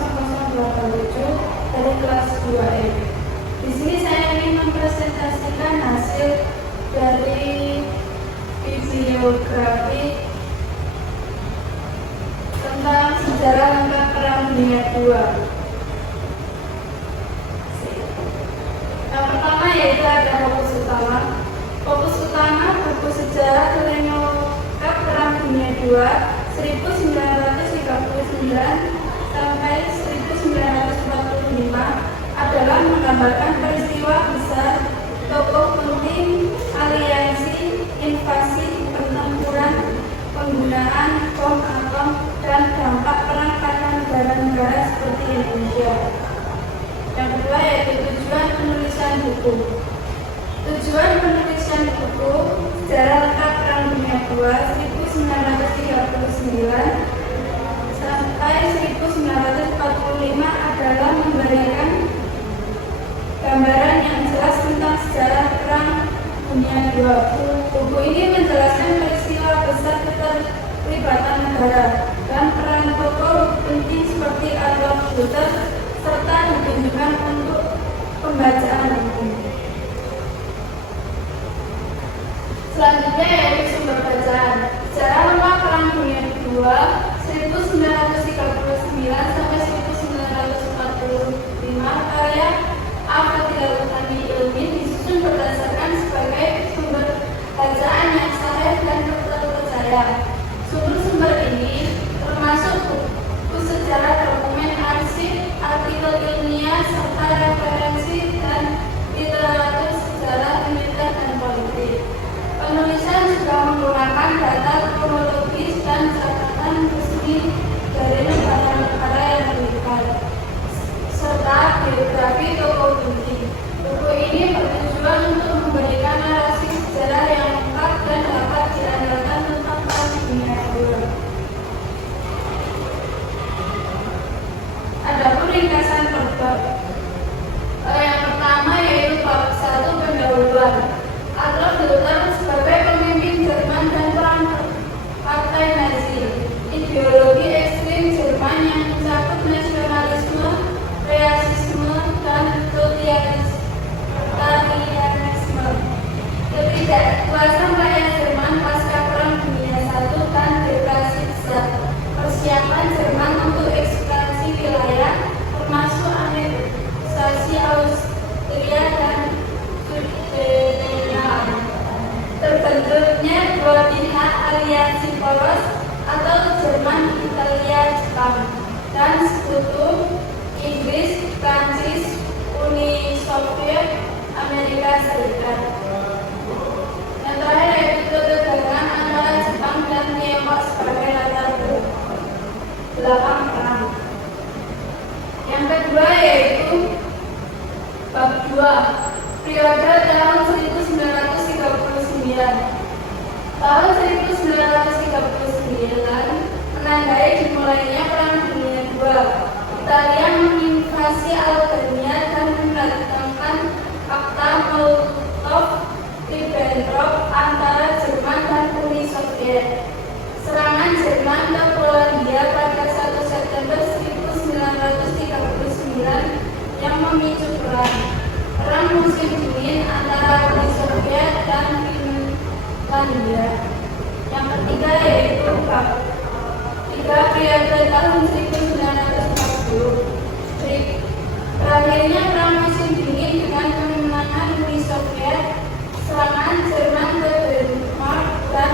0087 dari kelas 2E. Di sini saya ingin mempresentasikan hasil dari bibliografi tentang sejarah lengkap Perang Dunia II. Yang pertama yaitu ada fokus utama. Fokus utama buku sejarah lengkap Perang Dunia II 1939 sampai 1945 adalah menggambarkan peristiwa besar, tokoh penting, aliansi, invasi, pertempuran, penggunaan bom atom, dan dampak perang pada negara-negara seperti Indonesia. Yang kedua yaitu tujuan penulisan buku. Tujuan penulisan buku sejarah lengkap Perang Dunia II 1939 sampai 1945 adalah memberikan gambaran yang jelas tentang sejarah Perang Dunia II. Buku ini menjelaskan peristiwa besar keterlibatan negara dan peran tokoh penting seperti Adolf Hitler serta ditunjukkan untuk pembacaan buku. Selanjutnya yaitu sumber bacaan. Sejarah lengkap Perang Dunia II 1939 sampai 1945 karya Al-Fadhil Utami Ilmi disusun berdasarkan sebagai sumber bacaan yang sahih dan terpercaya. Sumber-sumber ini termasuk buku sejarah, dokumen arsip, artikel ilmiah, serta referensi dan literatur sejarah militer dan politik. Penulisan juga menggunakan data kronologis dan catatan resmi dari negara-negara yang terlibat, serta biografi tokoh penting. Buku ini bertujuan untuk memberikan narasi sejarah yang lengkap dan dapat diandalkan tentang Perang Dunia II. Adapun ringkasan per bab. Yang pertama yaitu bab 1 pendahuluan. Adolf Hitler sebagai pemimpin Jerman dan peran Partai Nazi. Ideologi ekstrem Jerman yang mencakup nasionalisme, realisme, dan totalitarianisme. Ketidakpuasan rakyat Jerman pasca Perang Dunia I dan depresi besar. Persiapan Jerman untuk ekspansi wilayah termasuk aneksasi Austria dan Sudeten. Terbentuknya dua pihak aliansi poros atau Jerman, Italia, Jepang, dan sekutu Inggris, Prancis, Uni Soviet, Amerika Serikat. Yang terakhir yaitu ketegangan antara Jepang dan Tiongkok sebagai latar belakang perang. Yang kedua yaitu bab 2 periode tahun 1939. Tahun 1939 menandai dimulainya Perang Dunia II. Italia menginvasi Albania dan mendatangkan Fakta Molotov-Ribbentrop antara Jerman dan Uni Soviet. Serangan Jerman ke Polandia pada 1 September 1939 yang memicu perang musim dingin antara Uni Soviet dan Finlandia. Yang ketiga yaitu bab 3 periode tahun 1940. Berakhirnya perang musim dingin dengan kemenangan Uni Soviet, serangan Jerman ke Denmark dan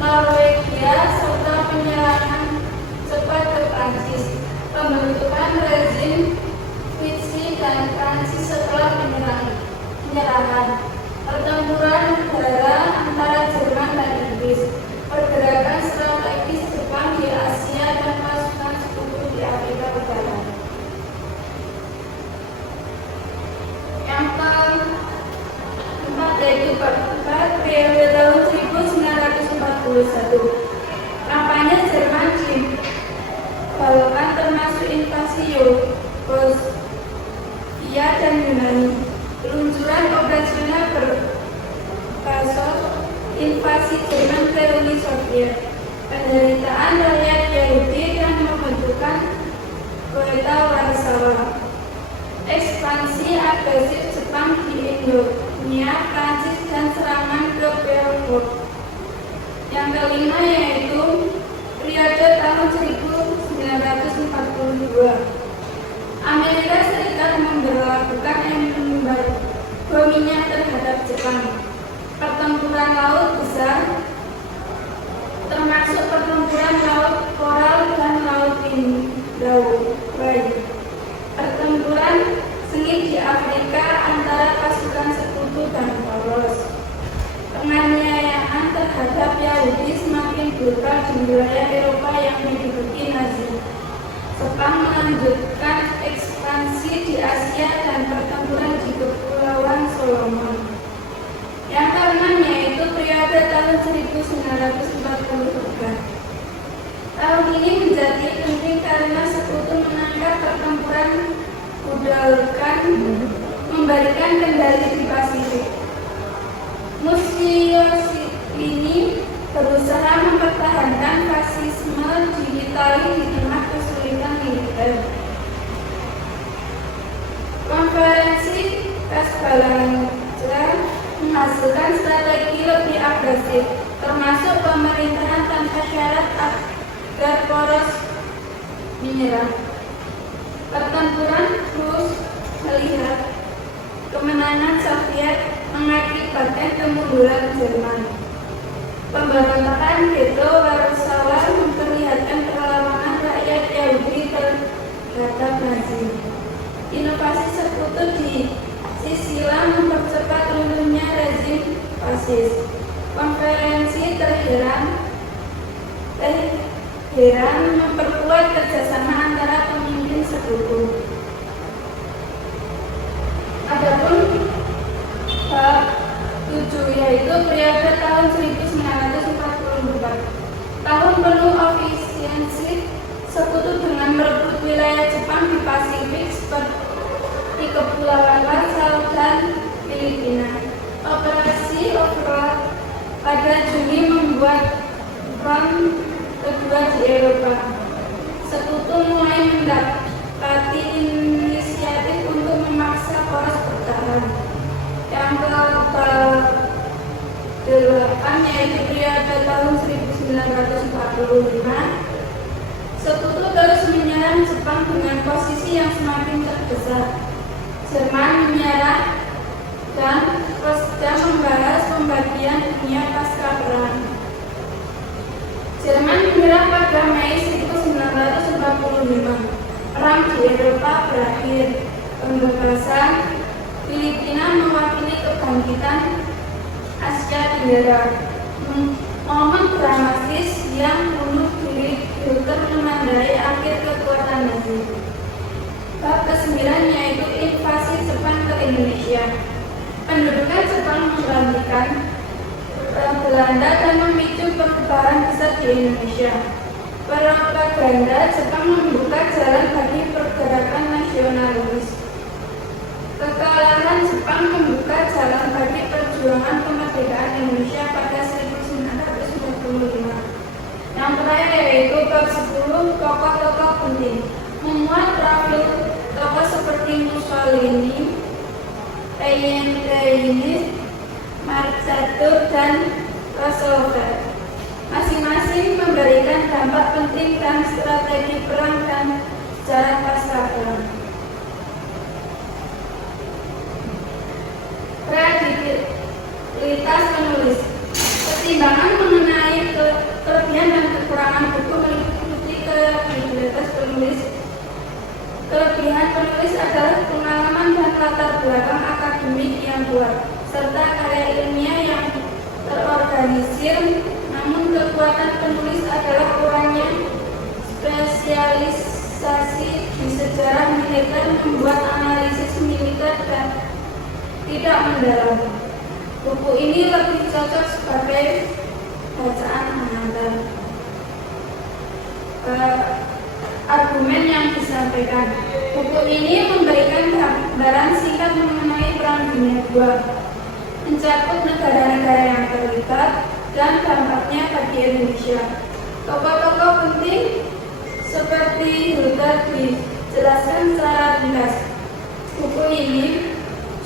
Norwegia, serta penyerangan cepat ke Prancis. Pembentukan rezim Vichy dan Prancis setelah penyerangan. Pertempuran udara antara Jerman dan Inggris. Pergerakan strategis Jepang di Asia dan pasukan sekutu di Afrika Utara. Yang keempat yaitu bab 4 periode tahun 1941. Kampanye Jerman di Balkan termasuk invasi Yugoslavia dan Yunani. Peluncuran operasional berbasis invasi Jerman ke Uni Soviet. Penderitaan rakyat Yahudi dan pembentukan Berita Warsawa. Ekspansi agresif Jepang di Indonesia, Prancis, dan serangan ke Belfort. Yang kelima yaitu periode tahun 1942. Amerika Serikat memberlakukan embargo minyak terhadap Jepang. Pertempuran laut besar, termasuk pertempuran laut Koral dan laut Indawai. Pertempuran sengit di Afrika antara pasukan Sekutu dan Polos. Penganiayaan terhadap Yahudi semakin brutal di wilayah Eropa yang diduduki Nazi. Jepang melanjutkan ekspansi di Asia dan pertempuran di Kepulauan Solomon. Yang keenam yaitu periode tahun 1943. Tahun ini menjadi penting karena Sekutu menangkap pertempuran Guadalcanal, memberikan kendali di Pasifik. Mussolini berusaha mempertahankan fasisme di Italia di tengah kesulitan militer. Konferensi Casablanca menghasilkan strategi lebih agresif, termasuk pemerintahan tanpa syarat agar Poros menyerah. Pertempuran terus melihat kemenangan Soviet mengakibatkan kemunduran Jerman. Pemberontakan Ghetto Warsawa memperlihatkan perlawanan rakyat Yahudi terhadap Nazi. Inovasi Sekutu di Sisilia mempercepat runtuhnya rezim fasis. Konferensi Teheran memperkuat kerjasama antara pemimpin Sekutu. Adapun bab 7 yaitu periode tahun 1944. Tahun penuh ofisiasi Sekutu dengan merebut wilayah Jepang di Pasifik seperti Kepulauan Warsaw dan Filipina. Operasi Overlord pada Juni membuat perang kedua di Eropa. Sekutu mulai mendapati inisiatif untuk memaksa Poros bertahan. Yang ke-8 yaitu periode tahun 1945. Sekutu terus menyerang Jepang dengan posisi yang semakin terdesak. Jerman menyerah dan sedang membahas pembagian dunia pasca perang. Jerman menyerah pada Mei 1945. Perang di Eropa berakhir. Pembebasan Filipina mewakili kebangkitan Asia Tenggara. Momen dramatis yang bunuh diri Hitler menandai akhir kekuatan Nazi. Bab ke-9 yaitu invasi Jepang ke Indonesia. Pendudukan Jepang menggantikan Belanda dan memicu perubahan besar di Indonesia. Propaganda Jepang membuka jalan bagi pergerakan nasionalis. Kekalahan Jepang membuka jalan bagi perjuangan kemerdekaan Indonesia pada 1945. Yang terakhir yaitu bab 10 tokoh-tokoh penting. Memuat profil tokoh seperti Mussolini, Eisenhower, Marcatur, dan Roosevelt. Masing-masing memberikan dampak penting dan strategi perang dan sejarah pasca perang. Kredibilitas penulis. Pertimbangan mengenai kelebihan dan kekurangan buku meliputi kredibilitas penulis. Kelebihan penulis adalah pengalaman dan latar belakang akademik yang kuat, serta karya ilmiah yang terorganisir. Namun kekuatan penulis adalah kurangnya spesialisasi di sejarah militer, membuat analisis militer dan tidak mendalam. Buku ini lebih cocok sebagai bacaan pengantar. Argumen yang disampaikan. Buku ini memberikan gambaran singkat mengenai Perang Dunia II, mencakup negara-negara yang terlibat dan dampaknya bagi Indonesia. Tokoh-tokoh penting seperti Hitler dijelaskan dijelaskan secara ringkas. Buku ini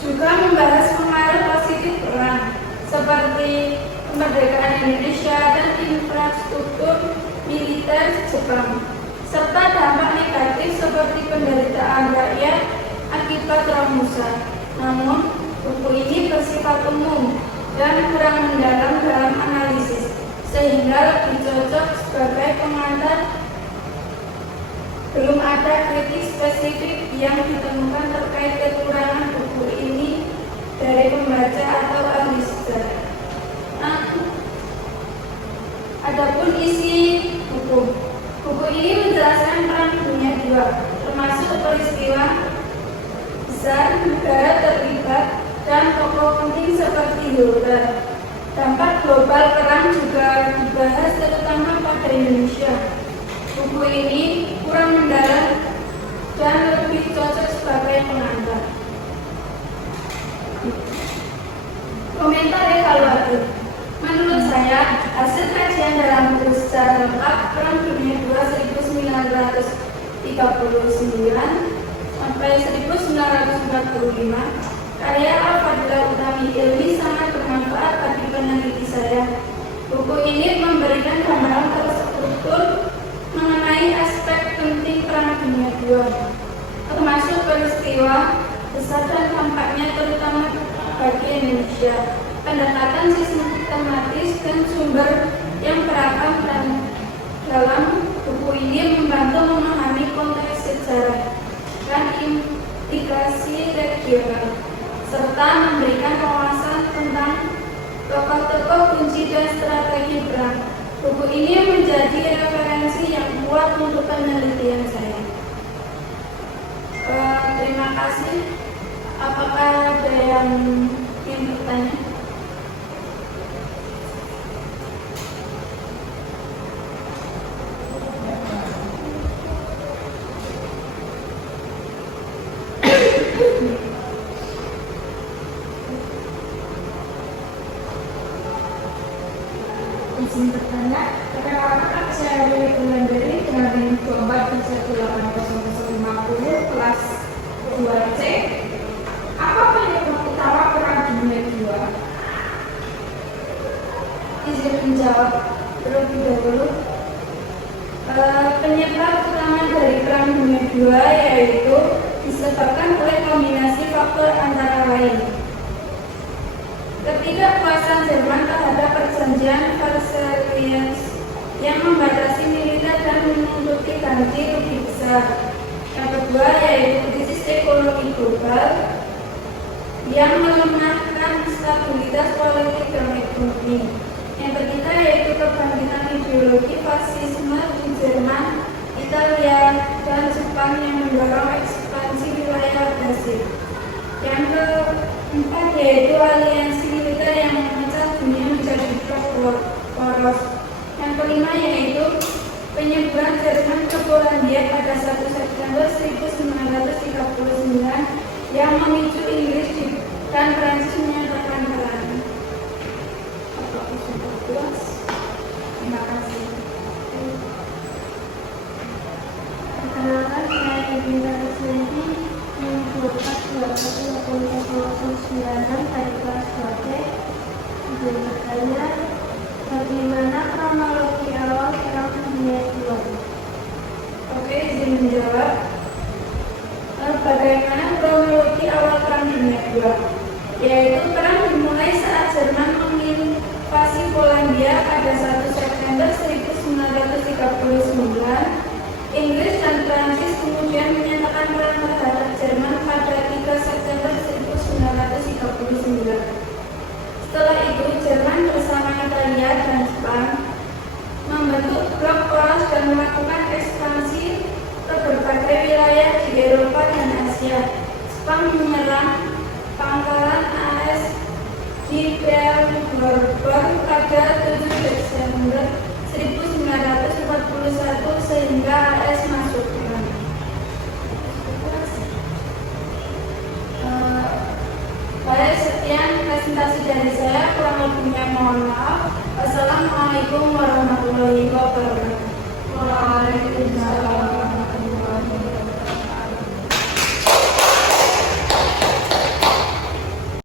juga membahas pengaruh positif perang, seperti kemerdekaan Indonesia dan infrastruktur militer Jepang, serta dampak negatif seperti penderitaan rakyat akibat Romusa. Namun, buku ini bersifat umum dan kurang mendalam dalam analisis, sehingga lebih cocok sebagai pengantar. Belum ada kritik spesifik yang ditemukan terkait kekurangan buku ini dari pembaca atau ahli sejarah. Adapun isi buku ini menjelaskan Perang Dunia II, termasuk peristiwa besar, negara terlibat, dan tokoh penting seperti Hitler. Dampak global perang juga dibahas, terutama pada Indonesia. Buku ini kurang mendalam dan lebih cocok sebagai pengantar. Komentar evaluatif. Menurut saya, hasil kajian dalam buku secara lengkap Perang Dunia II 1939 sampai 1945 karya Al-Fadila Utami Ilmi sangat bermanfaat bagi peneliti saya. Buku ini memberikan gambaran terstruktur mengenai aspek penting Perang Dunia II, termasuk peristiwa besar dan dampaknya terutama bagi Indonesia, pendekatan sistematis dan sumber yang beragam, dan dalam buku ini membantu memahami konteks sejarah dan implikasi regional, serta memberikan wawasan tentang tokoh-tokoh kunci dan strategi perang. Buku ini menjadi referensi yang kuat untuk penelitian saya. Terima kasih. Apakah ada yang ingin bertanya? Izin bertanya, perkenalkan saya Dewi Wulandari dengan NIM 24180050 kelas 2C. Apa penyebab utama Perang Dunia II? Izin menjawab terlebih dahulu. Penyebab utama dari Perang Dunia II yaitu disebabkan oleh kombinasi faktor antara lain: ketidakpuasan Jerman terhadap perjanjian Versailles yang membatasi militer dan menuntuti ganti lebih besar. Yang kedua yaitu krisis ekonomi global yang melemahkan stabilitas politik dan ekonomi. Yang ketiga yaitu kebangkitan ideologi fasisme di Jerman, Italia, dan Jepang yang mendorong ekspansi wilayah Brasil. Yang keempat yaitu aliansi militer yang memecah dunia menjadi poros. Yang kelima yaitu penyebutan Jerman ke Polandia pada 1 September 1939 yang memicu Inggris dan Prancis menyatakan perang. Terima kasih. Perkenalkan, saya Binta Rusmedi, NIM 24218096 dari kelas 2C. Izin bertanya, bagaimana kronologi awal Perang Dunia II? Oke, izin menjawab. Bagaimana kronologi awal Perang Dunia II? Yaitu perang dimulai saat Jerman menginvasi Polandia pada 1 September 1939. Inggris dan Prancis kemudian menyatakan perang terhadap Jerman pada 3 September 1939. Setelah itu, Jerman bersama Italia dan Jepang membentuk blok poros dan melakukan ekspansi ke berbagai wilayah di Eropa dan Asia. Jepang menyerang pangkalan AS di Pearl Harbor pada 7 Desember 1941 sehingga AS masuk perang. Baik, sekian presentasi dari saya, kurang lebihnya mohon maaf. Wassalamualaikum warahmatullahi wabarakatuh. Waalaikumsalam.